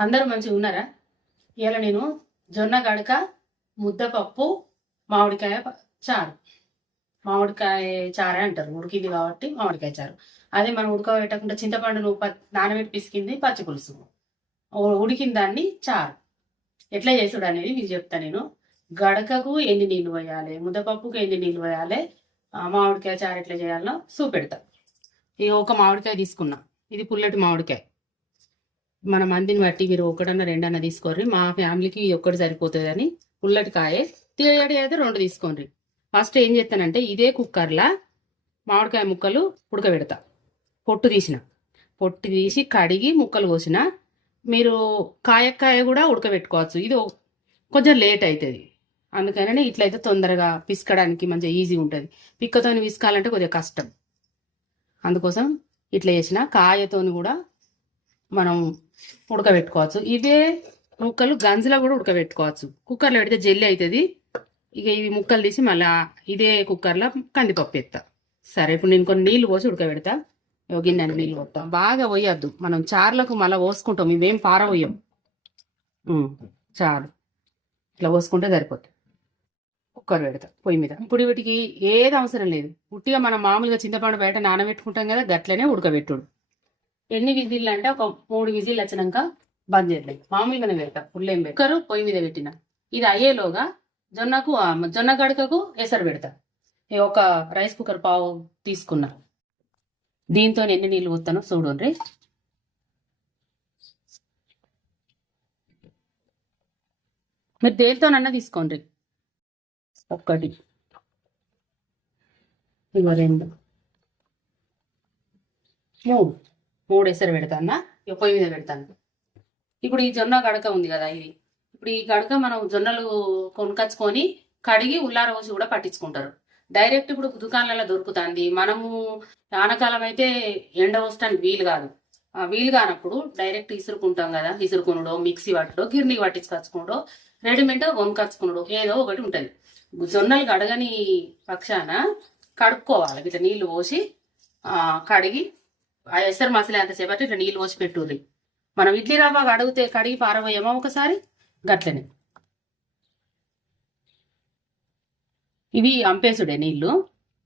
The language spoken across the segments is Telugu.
అందరూ మంచిగా ఉన్నారా? ఇవాళ నేను జొన్న గడక ముద్దపప్పు మామిడికాయ చారు. మామిడికాయ చారే అంటారు. ఉడికింది కాబట్టి మామిడికాయ చారు. అదే మనం ఉడకబెట్టకుండా చింతపండును ప- నానబెట్టి పిసికింది పచ్చి పులుసు. ఉడికిన దాన్ని చారు. ఎట్లా చేసుడు అనేది మీకు చెప్తా నేను. గడకకు ఎన్ని నీళ్ళు పోయాలి? ముద్దపప్పుకు ఎన్ని నీళ్ళు పోయాలి? మామిడికాయ చారు ఎట్లా చేయాలో చూపెడతా. ఇక ఒక మామిడికాయ తీసుకున్నా. ఇది పుల్లటి మామిడికాయ. మన మందిని బట్టి మీరు ఒకటన్నా రెండన్నా తీసుకోర్రి. మా ఫ్యామిలీకి ఒక్కటి సరిపోతుంది అని పుల్లటి కాయ. తీయడి అయితే రెండు తీసుకోండి. ఫస్ట్ ఏం చేస్తానంటే ఇదే కుక్కర్లా మామిడికాయ ముక్కలు ఉడకబెడతా. పొట్టు తీసిన. పొట్టు తీసి కడిగి ముక్కలు కోసిన. మీరు కాయకాయ కూడా ఉడకబెట్టుకోవచ్చు. ఇది కొంచెం లేట్ అవుతుంది అందుకనే ఇట్లయితే తొందరగా పిసకడానికి మంచిగా ఈజీ ఉంటుంది. పిక్కతోని పిసకాలంటే కొద్దిగా కష్టం. అందుకోసం ఇట్లా చేసిన. కాయతోని కూడా మనం ఉడకబెట్టుకోవచ్చు. ఇవే ముక్కలు గంజలో కూడా ఉడకబెట్టుకోవచ్చు. కుక్కర్లో పెడితే జల్లి అవుతుంది ఇక ఇవి ముక్కలు తీసి మళ్ళా ఇదే కుక్కర్లో కందిపప్పు ఎత్తా సరే ఇప్పుడు నేను కొన్ని నీళ్ళు పోసి ఉడకబెడతా. ఒక నీళ్ళు పోతా బాగా పోయొద్దు. మనం చారులకు మళ్ళీ పోసుకుంటాం. ఇవేం పార పోయాం. చారు. ఇట్లా పోసుకుంటే సరిపోతుంది కుక్కర్ పెడతా పొయ్యి మీద. ఇప్పుడు వీటికి ఏది అవసరం లేదు. ఉట్టిగా మనం మామూలుగా చింతపండు బయట నానబెట్టుకుంటాం కదా గట్లనే ఉడకబెట్టుడు. ఎన్ని విజిల్లు అంటే ఒక మూడు విజిల్లు వచ్చినాక బంద్ చేద్దాం. మామూలుగానే పెడతా. ఫుల్ కుక్కర్ పొయ్యి మీద పెట్టిన. ఇది అయ్యేలోగా జొన్నకు జొన్న గడకకు ఎసరు పెడతా. ఒక రైస్ కుక్కర్ పావు తీసుకున్నా. దీంతో ఎన్ని నీళ్ళు పోతానో చూడండి మీరు దేనితోనన్నా తీసుకోండి ఒక్కటి. రెండు మూడు మూడు ఎసరు పెడతానా ఒక పొయ్యి మీద పెడతాను. ఇప్పుడు ఈ జొన్న గడక ఉంది కదా ఇది. ఇప్పుడు ఈ గడక మనం జొన్నలు కొనుకొచ్చుకొని కడిగి ఉల్లార పోసి కూడా పట్టించుకుంటారు. డైరెక్ట్ ఇప్పుడు దుకాణాలలో దొరుకుతుంది. మనము ఆనకాలం అయితే ఎండ వస్తానికి వీలు కాదు. ఆ వీలు కానప్పుడు డైరెక్ట్ ఇసురుకుంటాం కదా. ఇసురుకునుడో మిక్సీ పట్టుడో గిర్నీ పట్టించుకొచ్చుకునుడో రెడీమేడ్ కొనుకొచ్చుకునుడో ఏదో ఒకటి ఉంటుంది. జొన్నలు కడగని పక్షాన కడుక్కోవాలి. ఇట్లా నీళ్ళు పోసి కడిగి ఆ ఎసరు మసలే అంతసేపటి ఇట్లా నీళ్ళు పోసి పెట్టుర్రి మనం ఇడ్లీ రవ్వ కడిగితే కడిగి పారబోయేమో ఒకసారి గట్లనే. ఇవి అంపేసుడే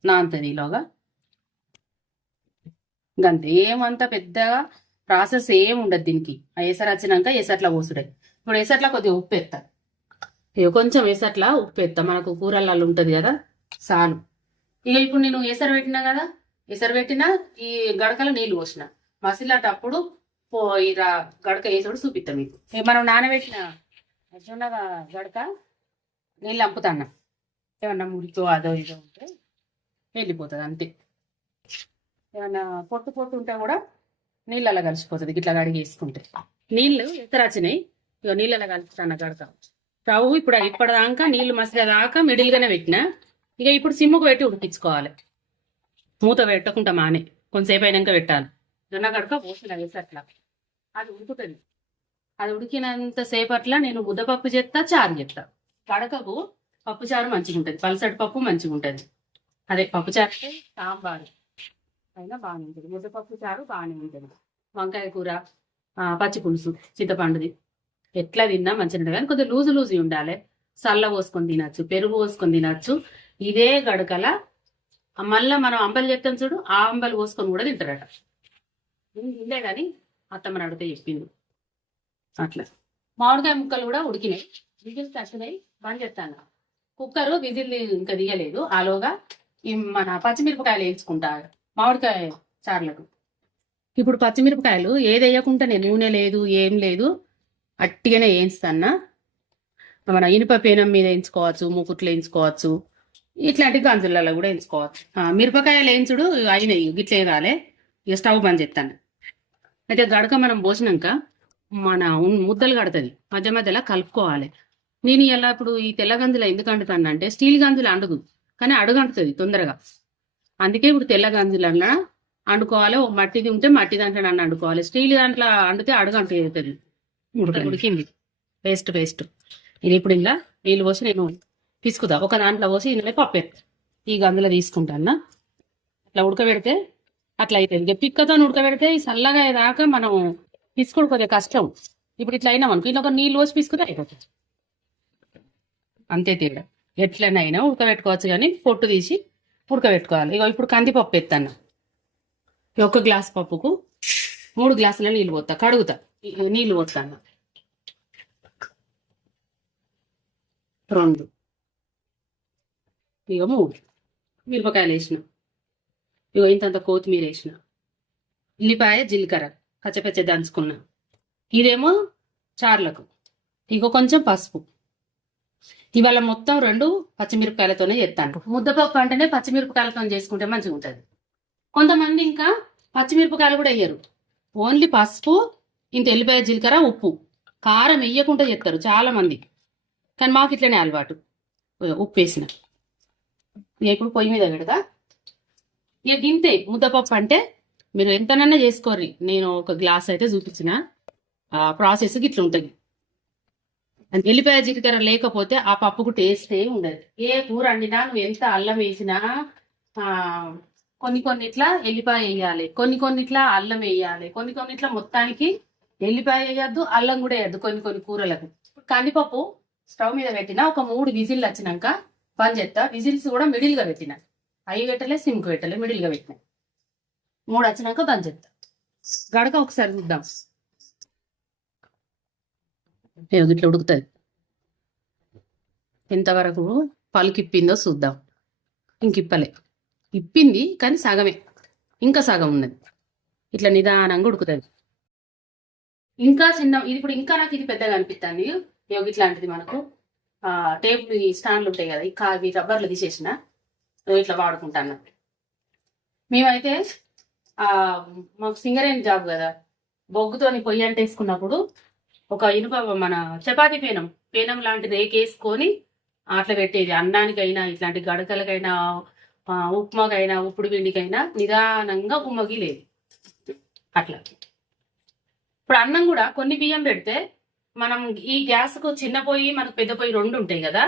నా అంత ఈలోగా గంతే ఏమంత పెద్దగా ప్రాసెస్ ఏం ఉండదు దీనికి. ఆ ఎసరు వచ్చినాక ఎసట్లా పోసుడే. ఇప్పుడు ఎసట్లా కొద్దిగా ఉప్పు ఎత్తా కొంచెం ఎసట్లా ఉప్పు ఎత్తా మనకు కూరలలో ఉంటుంది కదా సాను ఇక ఇప్పుడు నేను ఎసరు పెట్టినా కదా ఎసరు పెట్టిన ఈ గడకలో నీళ్ళు పోసిన. మసిలాటప్పుడు పో గడక వేసుడు చూపిస్తా మీకు. మనం నానబెట్టిన జొన్న గడక నీళ్ళు అంపుతాన్న ఏమన్నా మురితో అదో ఇదో ఉంటే వెళ్ళిపోతుంది అంతే. ఏమన్నా పొట్టు పొట్టు ఉంటే కూడా నీళ్ళలో కలిసిపోతుంది ఇట్లా కడిగి వేసుకుంటే. నీళ్ళు ఎత్తరాచినాయి వచ్చినాయి? ఇక నీళ్ళలో కలుపుతాను గడక. స్టవ్ ఇప్పుడు ఇప్పటిదాకా నీళ్ళు మసిలేదాకా మిడిల్గానే పెట్టిన. ఇక ఇప్పుడు సిమ్ముకు పెట్టి ఉడికించుకోవాలి. మూత పెట్టకుండా మానే. కొంతసేపు అయినాక పెట్టాలి. జొన్న గడక పోసిన వేసట్లా అది ఉడుకుతుంది. అది ఉడికినంత అట్లా నేను ముద్దపప్పు చేస్తా చారు చేస్తా కడకకు పప్పు చారు మంచిగా ఉంటుంది పలసటి పప్పు మంచిగా ఉంటుంది అదే పప్పు చారు అంటే సాంబారు. అయినా బాగానే ఉంటుంది ముద్దపప్పు చారు బాగానే ఉంటుంది. వంకాయ కూర పచ్చి పులుసు చింతపండుది. ఎట్లా తిన్నా మంచిగా ఉంటుంది కానీ కొద్దిగా లూజు లూజు ఉండాలి. సల్ల పోసుకొని తినచ్చు పెరుగు పోసుకొని తినచ్చు. ఇదే గడకల మళ్ళీ మనం అంబలి చెప్తాం చూడు ఆ అంబలు పోసుకొని కూడా తింటారట. నేను తిందే కానీ అత్తమ్మ అడిగితే చెప్పింది అట్లా. మామిడికాయ ముక్కలు కూడా ఉడికినాయి. విజిల్ తచ్చినాయి బంద్ చేస్తాను. కుక్కర్ విజిల్ ఇంకా దిగలేదు. ఆలోగా మన పచ్చిమిరపకాయలు వేయించుకుంటా మామిడికాయ చార్లకు. ఇప్పుడు పచ్చిమిరపకాయలు ఏది వేయకుండా నేను నూనె లేదు ఏం లేదు అట్టిగానే వేయించుతాన్నా. మన ఇనుప పేనం మీద వేయించుకోవచ్చు ముకుట్లు వేయించుకోవచ్చు. ఇట్లాంటి గంజులలో కూడా వేయించుకోవచ్చు ఆ, మిరపకాయలు వేయించుడు అయినాయి గిట్లే రాలే. ఇక స్టవ్ బంద్ చేస్తాను. అయితే గడక మనం పోసినాక మన ముద్దలు కడుతుంది. మధ్య మధ్యలో కలుపుకోవాలి. నేను ఇలా ఇప్పుడు ఈ తెల్ల గంజులు ఎందుకు అంటుతాను అంటే స్టీల్ గంజులు అండదు. కానీ అడుగు అంటుతుంది తొందరగా. అందుకే ఇప్పుడు తెల్ల గంజులన్నా అండుకోవాలి. ఓ మట్టిది ఉంటే మట్టి దాంట్లో నన్ను అండుకోవాలి. స్టీల్ దాంట్లో అండితే అడుగు అంటుంది ఉడికింది. Paste paste. ఇది ఇప్పుడు ఇలా నీళ్ళు పోసి నేను పిసుకుతా ఒక దాంట్లో పోసి ఇందులో పప్పు ఎత్తా ఈ గందులో తీసుకుంటానా అట్లా ఉడకబెడితే అట్లా అవుతుంది ఇక పిక్కతో ఉడకబెడితే ఈ చల్లగా దాకా మనం తీసుకుడు కొద్దిగా కష్టం. ఇప్పుడు ఇట్లా అయినా అనుకో ఇట్లా ఒక నీళ్ళు పోసి పిసుకుతే అయిపోతుంది. అంతే తేడా ఎట్లనైనా ఉడకబెట్టుకోవచ్చు కానీ పొట్టు తీసి ఉడకబెట్టుకోవాలి. ఇక ఇప్పుడు కందిపప్పు ఎత్తాను ఒక గ్లాస్ పప్పుకు మూడు గ్లాసుల నీళ్ళు పోతా కడుగుతా. నీళ్ళు పోతాను రెండు. ఇక మూడు. మిరపకాయలు వేసిన. ఇగో ఇంతంత కొత్తిమీర వేసిన. ఉల్లిపాయ జీలకర్ర పచ్చపచ్చ దంచుకున్నా. ఇదేమో చార్లకు. ఇక కొంచెం పసుపు. ఇవాళ మొత్తం రెండు పచ్చిమిరపకాయలతోనే చేస్తాను. ముద్దపప్పు అంటేనే పచ్చిమిరపకాయలతో చేసుకుంటే మంచిగా ఉంటుంది. కొంతమంది ఇంకా పచ్చిమిరపకాయలు కూడా వేయరు. ఓన్లీ పసుపు ఇంత ఎల్లిపాయ జీలకర్ర ఉప్పు. కారం వేయకుండా చేస్తారు చాలా మంది కానీ మాకు ఇట్లనే అలవాటు. ఉప్పు వేసిన. నేను ఇప్పుడు పొయ్యి మీద పెడతా. ఇక గింతే ముద్దపప్పు అంటే మీరు ఎంతనన్నా చేసుకోర్రి. నేను ఒక గ్లాస్ అయితే చూపించిన. ఆ ప్రాసెస్ ఇట్లా ఉంటుంది. ఎల్లిపాయ జీలకర్ర లేకపోతే ఆ పప్పుకు టేస్టే ఉండదు. ఏ కూర వండినా నువ్వు ఎంత అల్లం వేసినా కొన్ని కొన్ని ఇట్లా ఎల్లిపాయ వేయాలి. కొన్ని కొన్నిట్లా అల్లం వేయాలి. కొన్ని కొన్నిట్లా మొత్తానికి ఎల్లిపాయ వేయద్దు అల్లం కూడా వేయద్దు కొన్ని కొన్ని కూరలకు. కందిపప్పు స్టవ్ మీద పెట్టిన ఒక మూడు విజిల్లు వచ్చినాక పని చేస్తా విజిల్స్ కూడా మిడిల్గా పెట్టిన. అవి పెట్టలే సిమ్కి పెట్టలే మిడిల్గా పెట్టిన. మూడు వచ్చినాక పని చేస్తా గడక ఒకసారి చూద్దాం. ఏదో ఇట్లా ఉడుకుతుంది ఎంతవరకు పలుకిప్పిందో చూద్దాం. ఇంక ఇప్పలే. ఇప్పింది కానీ సగమే. ఇంకా సగం ఉన్నది. ఇట్లా నిదానంగా ఉడుకుతుంది ఇంకా చిన్న ఇది ఇప్పుడు ఇంకా నాకు ఇది పెద్దగా అనిపిస్తుంది యోగి ఇట్లాంటిది మనకు. టేబుల్ ఈ స్టాండ్లు ఉంటాయి కదా ఈ కావి రబ్బర్లు తీసేసిన ఇట్లా వాడుకుంటాను. మేమైతే మాకు సింగర్ అయిన జాబ్ కదా బొగ్గుతోని పొయ్యి అంటే వేసుకున్నప్పుడు ఒక ఇనుప మన చపాతి పేనం పేనం లాంటిది ఏకేసుకొని అట్లా పెట్టేది. అన్నానికైనా ఇట్లాంటి గడకలకైనా ఉప్మాకైనా ఉప్పుడు పిండికైనా నిదానంగా ఉమ్మగిలేదు అట్లా. ఇప్పుడు అన్నం కూడా కొన్ని బియ్యం పెడితే మనం ఈ గ్యాస్కు చిన్న పొయ్యి మనకు పెద్ద పొయ్యి రెండు ఉంటాయి కదా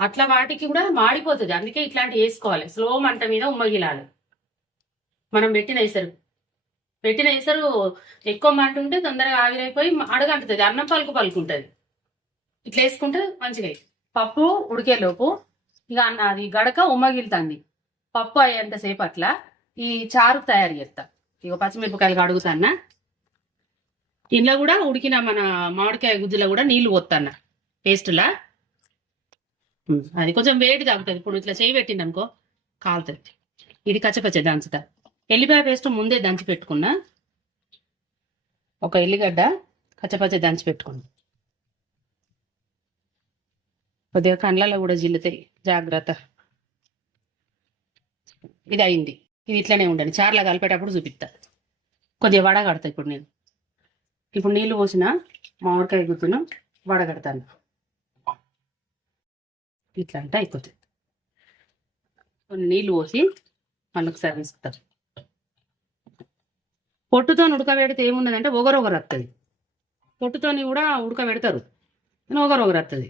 అట్లా వాటికి కూడా మాడిపోతుంది. అందుకే ఇట్లాంటి వేసుకోవాలి. స్లో మంట మీద ఉమ్మగిలాలి. మనం పెట్టిన ఇసరు పెట్టిన ఇసరు ఎక్కువ మంట ఉంటే తొందరగా ఆవిరైపోయి అడగంటుంది అన్నం పలుకు పలుకుంటుంది. ఇట్లా వేసుకుంటే మంచిగా పప్పు ఉడికేలోపు ఇక అన్న అది గడక ఉమ్మగిలుతుంది. పప్పు అయ్యేంతసేపు అట్లా ఈ చారు తయారు చేస్తా. ఇక పచ్చిమిరపకాయలు కడుగుతానా ఇంట్లో కూడా ఉడికిన మన మామిడికాయ గుజ్జులో కూడా నీళ్ళు పోతాన్న పేస్టులా అది కొంచెం వేడి తాగుతుంది. ఇప్పుడు ఇట్లా చేయి పెట్టింది అనుకో కాలుతుంది. ఇది కచ్చపచ్చ దంచుతా. ఎల్లిపాయ పేస్ట్ ముందే దంచి పెట్టుకున్నా. ఒక ఎల్లిగడ్డ కచ్చపచ్చ దంచి పెట్టుకున్నా. కొద్దిగా కండ్లలో కూడా జిల్లుతాయి జాగ్రత్త. ఇది అయింది ఇది ఇట్లనే ఉండండి. చార్లా కలిపేటప్పుడు చూపిస్తా కొద్దిగా వడగడతా ఇప్పుడు నేను. ఇప్పుడు నీళ్ళు పోసిన మామిడికాయ గుత్తును వడగడతాను. ఇట్లా అంటే అయిపోతుంది కొన్ని నీళ్ళు పోసి మళ్ళీ ఒకసారి వేసుకుంటారు పొట్టుతో ఉడకబెడితే ఏమున్నదంటే ఒగరొగరు వస్తుంది పొట్టుతోని కూడా ఉడకబెడతారు. కానీ ఒగరొగరు వస్తుంది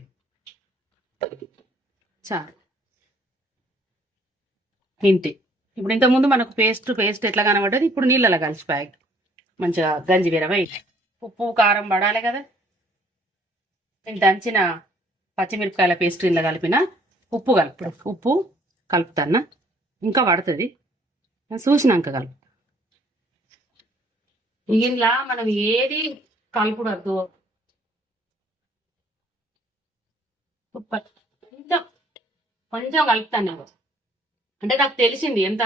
చాలు. ఇంటి ఇప్పుడు ఇంతకుముందు మనకు పేస్ట్ పేస్ట్ ఎట్లా కనబడ్డది? ఇప్పుడు నీళ్ళలో కలిసిపోయాయి మంచిగా గంజి వేరమై ఉప్పు కారం పడాలి కదా. నేను దంచిన పచ్చిమిరపకాయల పేస్ట్ ఇలా కలిపిన ఉప్పు కలుపు ఉప్పు కలుపుతాను? ఇంకా పడుతుంది. చూసినాక కలుపు ఇలా మనం ఏది కలుపుడద్దు. కొంచెం కొంచెం కలుపుతాను అంటే నాకు తెలిసింది ఎంత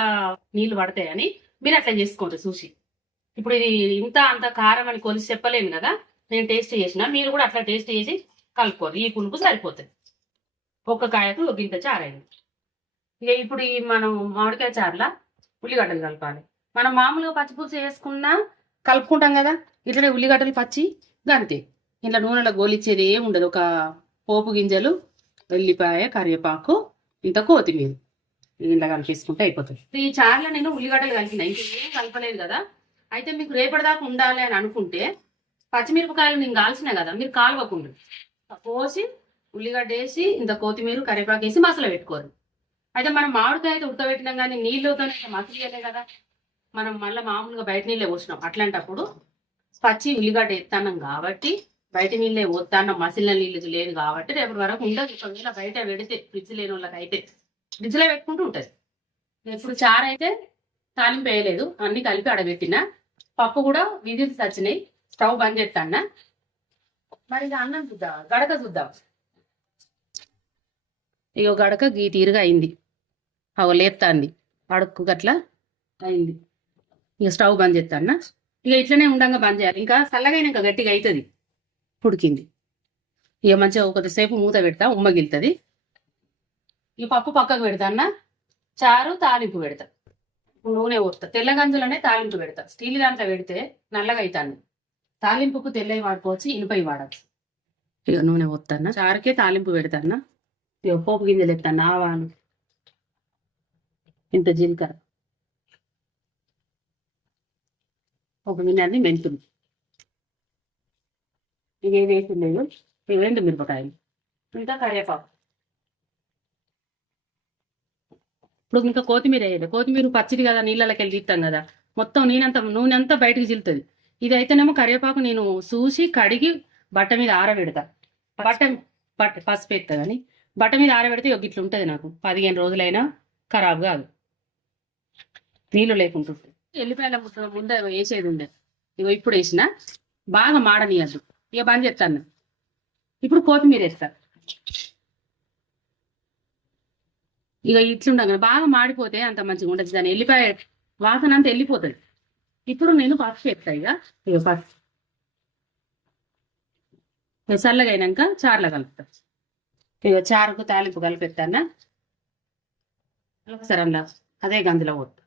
నీళ్ళు పడతాయని. మీరు అట్లా చేసుకోండి చూసి. ఇప్పుడు ఇది ఇంత అంత కారం అని కొలిసి చెప్పలేము కదా. నేను టేస్ట్ చేసిన మీరు కూడా అట్లా టేస్ట్ చేసి కలుపుకోరు ఈ పులుపు సరిపోతుంది. ఒక్క కాయకు ఒక ఇంత చారైంది ఇక ఇప్పుడు ఈ మనం మామిడికాయ చారులా ఉల్లిగడ్డలు కలపాలి. మనం మామూలుగా పచ్చిపులుసు వేసుకున్నా కలుపుకుంటాం కదా. ఇట్లనే ఉల్లిగడ్డలు పచ్చి గంతే ఇట్లా నూనెలో గోలిచ్చేది ఏముండదు ఉండదు. ఒక పోపు గింజలు వెల్లిపాయ కరివేపాకు ఇంత కొత్తిమీర. ఇలా కలిపేసుకుంటే అయిపోతుంది. ఈ చారులో నేను ఉల్లిగడ్డలు కలిపిన. ఇంకేం కలపలేదు కదా. అయితే మీకు రేపటిదాకా ఉండాలి అని అనుకుంటే పచ్చిమిరపకాయలు నేను కాల్చిన కదా మీరు కాలువకుండా పోసి ఉల్లిగడ్డ వేసి ఇంత కొత్తిమీర కరివేపాకు వేసి మసాలా పెట్టుకోరు. అయితే మనం మామిడికాయ అయితే ఉడకబెట్టినాం కానీ నీళ్ళతో మసలియలే కదా. మనం మళ్ళీ మామూలుగా బయట నీళ్ళే పోసినాం. అట్లాంటప్పుడు పచ్చి ఉల్లిగడ్డ ఎత్తానం కాబట్టి బయట నీళ్ళే పోతాన్న మసిలిన నీళ్ళు లేదు కాబట్టి రేపటి వరకు ఉండదు. ఒకవేళ బయట పెడితే ఫ్రిడ్జ్ లేని వాళ్ళకి అయితే ఫ్రిడ్జ్లో పెట్టుకుంటూ ఉంటది. ఇప్పుడు చారు అయితే తాలింపు వేయలేదు. అన్ని కలిపి ఆడబెట్టిన. పప్పు కూడా విజిల్స్ వచ్చినాయి. స్టవ్ బంద్ చేస్తాన్న మరి ఇక అన్నం చూద్దాం గడక చూద్దాం. ఇక గడక గీ తీరుగా అయింది. అవ లేపుతాంది. అడుక్కు గట్ల అయింది. ఇక స్టవ్ బంద్ చేస్తాన్న ఇక ఇట్లనే ఉండంగా బంద్ చేయాలి. ఇంకా చల్లగా ఇంకా గట్టిగా అవుతుంది ఉడికింది. ఇక మంచిగా కొద్దిసేపు మూత పెడతా ఉమ్మగిలుతుంది ఇక పప్పు పక్కకు పెడతాన్న చారు తాలింపు పెడతా. నూనె పోస్తా తెల్ల గంజులనే తాలింపు పెడతా. స్టీల్ దాంట్లో పెడితే నల్లగా అవుతాను తాలింపుకు తెల్లవి వాడుకోవచ్చు ఇనుపై వాడచ్చు. ఇక నూనె పోతాన్న చారుకే తాలింపు పెడతాన్న. ఇక పోపు గింజలు ఎత్తాను ఆవాలు ఇంత జీలకర్ర. ఒక గిన్నె మెంతులు. ఇక ఏది వేసిండేది ఇక రెండు మిరపకాయలు. ఇంకా కరివేపాకు. ఇప్పుడు ఇంకా కొత్తిమీర వేయాలి కొత్తిమీర పచ్చిది కదా నీళ్ళకి వెళ్ళి తీస్తాం కదా. మొత్తం నేనంత నూనె అంతా బయటకు చిల్లుతుంది. ఇది అయితేనేమో కరివేపాకు నేను చూసి కడిగి బట్ట మీద ఆరబెడతా. బట్ట బట్ట పసుపు ఎత్తా కానీ బట్ట మీద ఆరబెడితే ఒక ఇట్లా ఉంటుంది నాకు. పదిహేను రోజులైనా ఖరాబ్ కాదు. నీళ్ళు లేకుంటుంటుంది ఎల్లిపాయల ముద్ద ముందే వేసేది ఉండే. ఇగో ఇప్పుడు వేసిన. బాగా మాడనీయద్దు. ఇక బంద్ చేస్తాను ఇప్పుడు కొత్తిమీర వేస్తా. ఇక ఇట్లుండగా బాగా మాడిపోతే అంత మంచిగా ఉంటుంది. దాని వెళ్ళిపోయే వాసన అంతా వెళ్ళిపోతుంది ఇప్పుడు నేను పసుపు వేస్తా ఇక ఇక పసుపు ఇక చల్లగా అయినాక చారులో కలుపుతా. ఇక చారుకు తాలింపు కలిపెత్తానా ఒకసారి అందులో అదే గందులో పోతా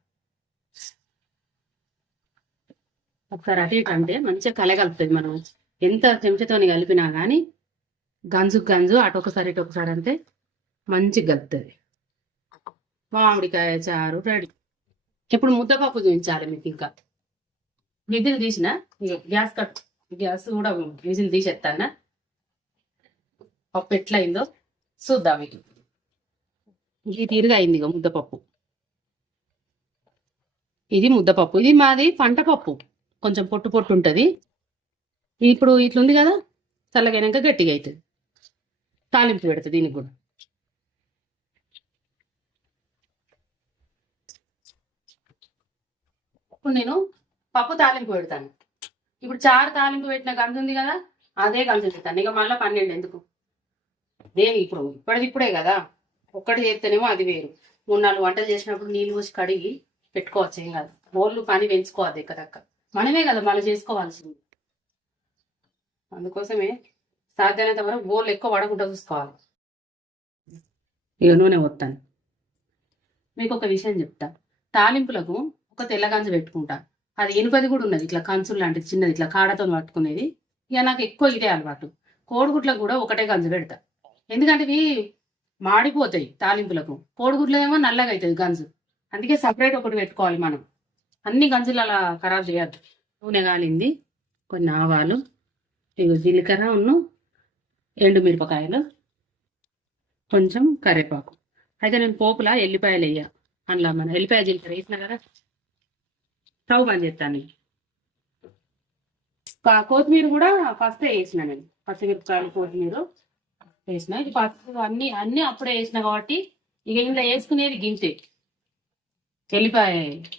ఒకసారి అటు ఇటు అంటే మంచిగా కలగలుపుతుంది మనం. ఎంత చెంచాతోని కలిపినా కానీ గంజు గంజు అటు ఒకసారి ఇటు ఒకసారి అంటే మంచిగా కలుపుతుంది. మామిడికాయ చారు రెడీ. ఇప్పుడు ముద్దపప్పు చూపించాలి మీకు ఇంకా. విజిల్ తీసిన? గ్యాస్ కట్ గ్యాస్ కూడా విజిల్ తీసేస్తానా? పప్పు ఎట్లా అయిందో చూద్దాం మీకు ఇది తీరుగా అయింది ఇక ముద్దపప్పు ఇది ముద్దపప్పు ఇది మాది పంట పప్పు. కొంచెం పొట్టు పొట్టు ఉంటుంది. ఇప్పుడు ఇట్లుంది కదా చల్లగైనాక గట్టిగా అవుతుంది తాలింపు పెడుతుంది దీనికి కూడా. ఇప్పుడు నేను పప్పు తాలింపు పెడతాను. ఇప్పుడు చారు తాలింపు పెట్టిన గంజు ఉంది కదా అదే గంజు పెడతాను ఇక మళ్ళీ పన్నెండు ఎందుకు? దేని ఇప్పుడు ఇప్పటిది ఇప్పుడే కదా. ఒక్కటి చేస్తేనేమో అది వేరు. మూడు నాలుగు వంటలు చేసినప్పుడు నీళ్ళు పోసి కడిగి పెట్టుకోవచ్చు ఏం కాదు. బోర్లు పని పెంచుకోవద్దు ఎక్కదక్క మనమే కదా మళ్ళీ చేసుకోవాల్సింది. అందుకోసమే సాధ్యమైనంత వరకు బోర్లు ఎక్కువ పడకుండా చూసుకోవాలి. ఇక నూనె వస్తాను మీకు ఒక విషయం చెప్తా. తాలింపులకు ఒక తెల్ల గంజు పెట్టుకుంటా. అది ఎనుపది కూడా ఉన్నది ఇట్లా కంచులు లాంటిది చిన్నది ఇట్లా కాడతో పట్టుకునేది. ఇక నాకు ఎక్కువ ఇదే అలవాటు. కోడిగుడ్లకు కూడా ఒకటే గంజు పెడతా. ఎందుకంటే ఇవి మాడిపోతాయి తాలింపులకు. కోడిగుడ్లు ఏమో నల్లగా అవుతుంది గంజు. అందుకే సపరేట్ ఒకటి పెట్టుకోవాలి మనం. అన్ని గంజులు అలా ఖరాబ్ చేయద్దు. నూనె కాలింది కొన్ని ఆవాలు ఇవి జీలకర్ర ఉన్ను ఎండు మిరపకాయలు కొంచెం కరివేపాకు. అయితే నేను పోపులా ఎల్లిపాయలు వేయ అందులో మన ఎల్లిపాయ జీలకర్ర వేసిన కదా స్టవ్ బంద్ చేస్తాను కొత్తిమీర కూడా ఫస్ట్ వేసిన నేను. పచ్చిమిరపకాయలు కొత్తిమీర వేసిన. ఇది ఫస్ట్ అన్ని అన్ని అప్పుడే వేసిన కాబట్టి ఇక ఇంట్లో వేసుకునేది గింతే. ఎల్లిపాయ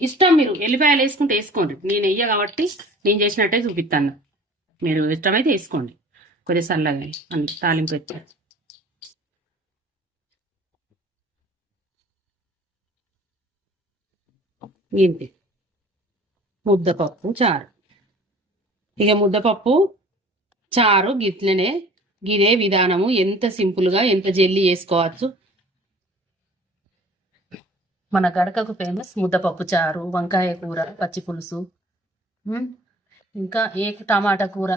ఇష్టం మీరు ఎల్లిపాయలు వేసుకుంటే వేసుకోండి. నేను వెయ్య కాబట్టి నేను చేసినట్టే చూపిస్తాను. మీరు ఇష్టమైతే వేసుకోండి. కొద్దిగా చల్లగా అన్ని తాలింపు వచ్చా గింతే. ముద్దపప్పు చారు. ఇక ముద్దపప్పు చారు గిట్లనే గిదే విధానము. ఎంత సింపుల్గా ఎంత జెల్లీ చేసుకోవచ్చు. మన గడకకు ఫేమస్ ముద్దపప్పు చారు వంకాయ కూర పచ్చి పులుసు. ఇంకా ఏ టమాటా కూర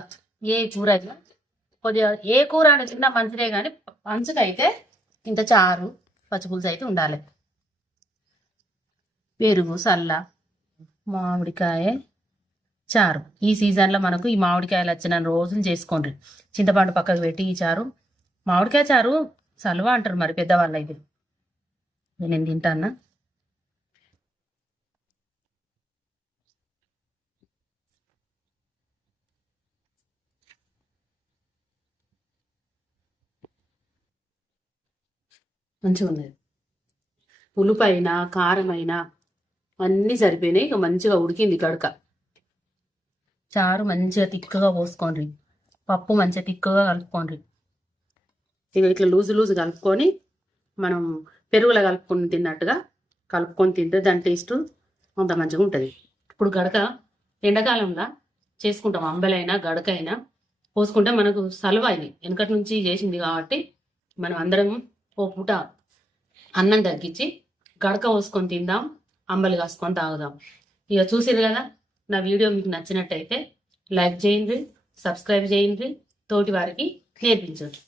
ఏ కూర అయినా కొద్దిగా ఏ కూర అనుకున్నా మంచిదే కానీ పంచుకైతే ఇంత చారు పచ్చి పులుసు అయితే ఉండాలి. పెరుగు సల్ల మామిడికాయ చారు. ఈ సీజన్లో మనకు ఈ మామిడికాయలు వచ్చిన రోజులు చేసుకోండి. చింతపండు పక్కకు పెట్టి ఈ చారు. మామిడికాయ చారు సలువ అంటారు మరి పెద్దవాళ్ళ ఇది నేను తింటానా? మంచిగా ఉంది పులుపు అయినా కారం అయినా అన్నీ సరిపోయినాయి. ఇక మంచిగా ఉడికింది గడక చారు మంచిగా తిక్కగా పోసుకోండి పప్పు మంచిగా తిక్కగా కలుపుకోండి ఇక ఇట్లా లూజు లూజు కలుపుకొని మనం పెరుగులో కలుపుకొని తిన్నట్టుగా కలుపుకొని తింటే దాని టేస్ట్ అంత మంచిగా ఉంటుంది. ఇప్పుడు గడక ఎండాకాలంలో చేసుకుంటాం. అంబలైనా గడకైనా పోసుకుంటే మనకు సలవ ఇది. వెనకటి నుంచి చేసింది కాబట్టి మనం అందరం ఓ పూట అన్నం తగ్గించి గడక పోసుకొని తిందాం. అంబలి కాసుకొని తాగుదాం. ఇక చూసిరు కదా నా వీడియో మీకు నచ్చినట్టయితే లైక్ చేయండి సబ్స్క్రైబ్ చేయండి తోటి వారికి నేర్పించండి.